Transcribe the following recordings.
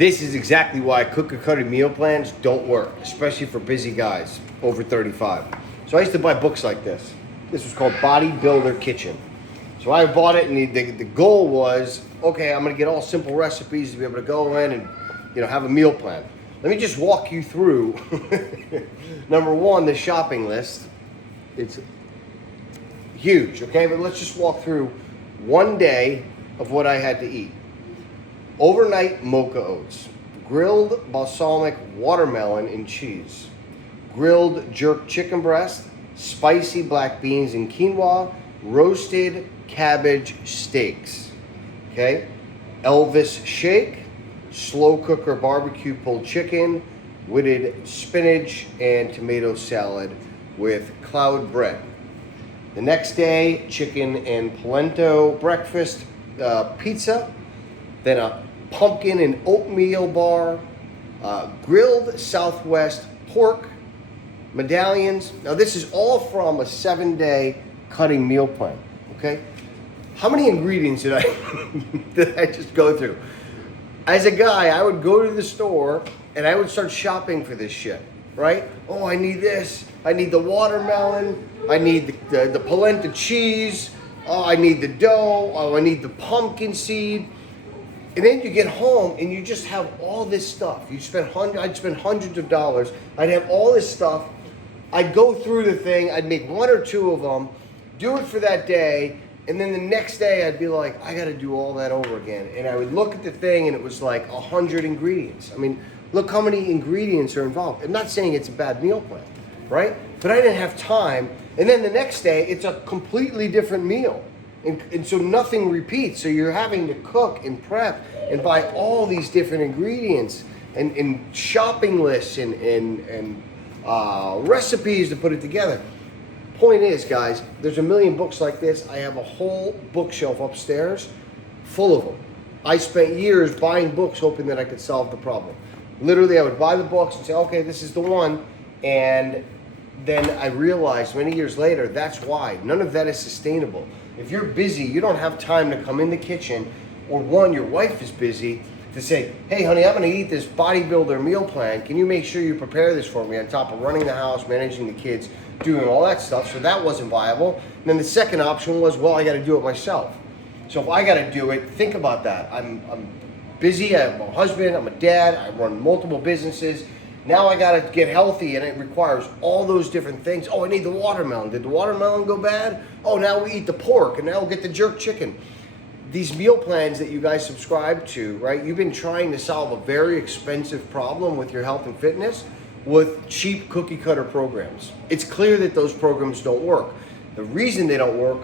This is exactly why cookie cutter meal plans don't work, especially for busy guys over 35. So I used to buy books like this. This was called Bodybuilder Kitchen. So I bought it, and the goal was, okay, I'm gonna get all simple recipes to be able to go in and have a meal plan. Let me just walk you through, number one, the shopping list. It's huge, okay? But let's just walk through one day of what I had to eat. Overnight mocha oats, grilled balsamic watermelon and cheese, grilled jerk chicken breast, spicy black beans and quinoa, roasted cabbage steaks, okay? Elvis shake, slow cooker barbecue pulled chicken, whitted spinach and tomato salad with cloud bread. The next day, chicken and polenta breakfast pizza, then a pumpkin and oatmeal bar, grilled Southwest pork medallions. Now this is all from a 7-day cutting meal plan, okay? How many ingredients did I just go through? As a guy, I would go to the store and I would start shopping for this shit, right? Oh, I need this. I need the watermelon. I need the polenta cheese. Oh, I need the dough. Oh, I need the pumpkin seed. And then you get home and you just have all this stuff. I'd spend hundreds of dollars. I'd have all this stuff. I'd go through the thing. I'd make one or two of them, do it for that day, and then the next day I'd be like, I got to do all that over again. And I would look at the thing and it was like 100 ingredients. I mean, look how many ingredients are involved. I'm not saying it's a bad meal plan, right? But I didn't have time. And then the next day, it's a completely different meal. And so nothing repeats. So you're having to cook and prep and buy all these different ingredients and shopping lists and recipes to put it together. Point is, guys, there's a million books like this. I have a whole bookshelf upstairs full of them. I spent years buying books hoping that I could solve the problem. Literally, I would buy the books and say, okay, this is the one. And then I realized many years later, that's why. None of that is sustainable. If you're busy, you don't have time to come in the kitchen, or one, your wife is busy, to say, hey, honey, I'm going to eat this bodybuilder meal plan. Can you make sure you prepare this for me on top of running the house, managing the kids, doing all that stuff? So that wasn't viable. And then the second option was, well, I got to do it myself. So if I got to do it, think about that. I'm busy. I have a husband. I'm a dad. I run multiple businesses. Now I got to get healthy, and it requires all those different things. Oh, I need the watermelon. Did the watermelon go bad? Oh, now we eat the pork, and now we'll get the jerk chicken. These meal plans that you guys subscribe to, right? You've been trying to solve a very expensive problem with your health and fitness with cheap cookie cutter programs. It's clear that those programs don't work. The reason they don't work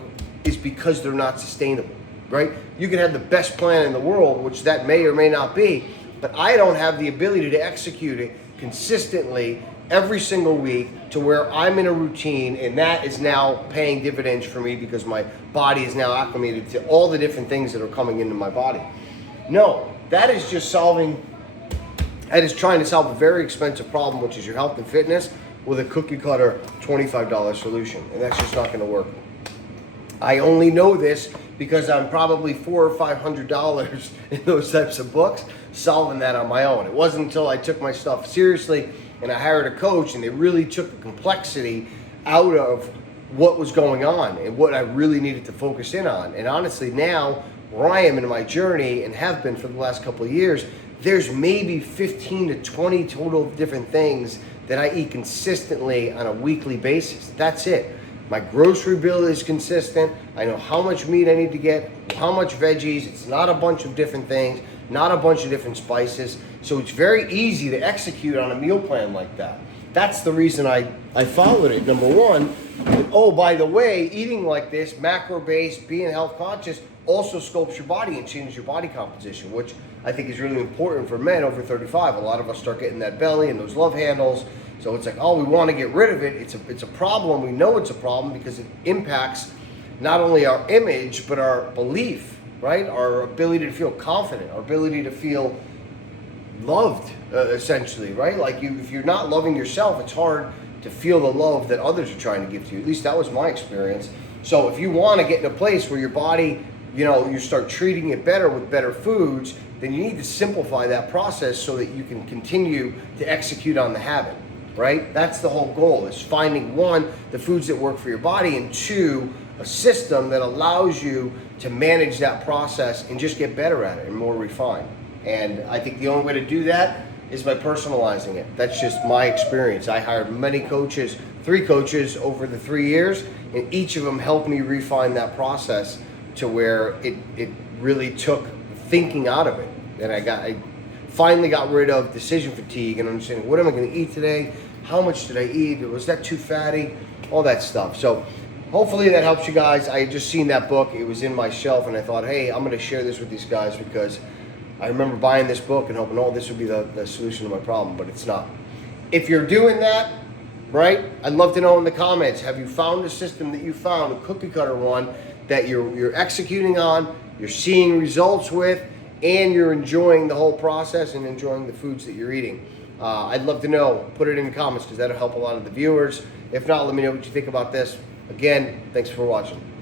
is because they're not sustainable, right? You can have the best plan in the world, which that may or may not be, but I don't have the ability to execute it consistently every single week to where I'm in a routine, and that is now paying dividends for me because my body is now acclimated to all the different things that are coming into my body. No, that is trying to solve a very expensive problem, which is your health and fitness, with a cookie cutter $25 solution, and that's just not going to work. I only know this because I'm probably $400 or $500 in those types of books solving that on my own. It wasn't until I took my stuff seriously and I hired a coach, and they really took the complexity out of what was going on and what I really needed to focus in on. And honestly, now where I am in my journey, and have been for the last couple of years, there's maybe 15 to 20 total different things that I eat consistently on a weekly basis. That's it. My grocery bill is consistent. I know how much meat I need to get, how much veggies. It's not a bunch of different things, not a bunch of different spices. So it's very easy to execute on a meal plan like that. That's the reason I followed it. Number one, oh, by the way, eating like this, macro-based, being health conscious, also sculpts your body and changes your body composition, which I think is really important for men over 35. A lot of us start getting that belly and those love handles. So it's like, oh, we want to get rid of it. It's a problem. We know it's a problem because it impacts not only our image, but our belief, right? Our ability to feel confident, our ability to feel loved, essentially, right? Like if you're not loving yourself, it's hard to feel the love that others are trying to give to you. At least that was my experience. So if you want to get in a place where your body, you start treating it better with better foods, then you need to simplify that process so that you can continue to execute on the habit, right? That's the whole goal, is finding one, the foods that work for your body, and two, a system that allows you to manage that process and just get better at it and more refined. And I think the only way to do that is by personalizing it. That's just my experience. I hired many coaches, 3 coaches over the 3 years, and each of them helped me refine that process to where it really took thinking out of it. And I finally got rid of decision fatigue and understanding, what am I going to eat today? How much did I eat? Was that too fatty? All that stuff. So hopefully that helps you guys. I had just seen that book. It was in my shelf, and I thought, hey, I'm going to share this with these guys because I remember buying this book and hoping, oh, this would be the solution to my problem, but it's not. If you're doing that, right, I'd love to know in the comments, have you found a system that you found, a cookie cutter one, that you're executing on, you're seeing results with, and you're enjoying the whole process and enjoying the foods that you're eating? I'd love to know. Put it in the comments because that'll help a lot of the viewers. If not, let me know what you think about this. Again, thanks for watching.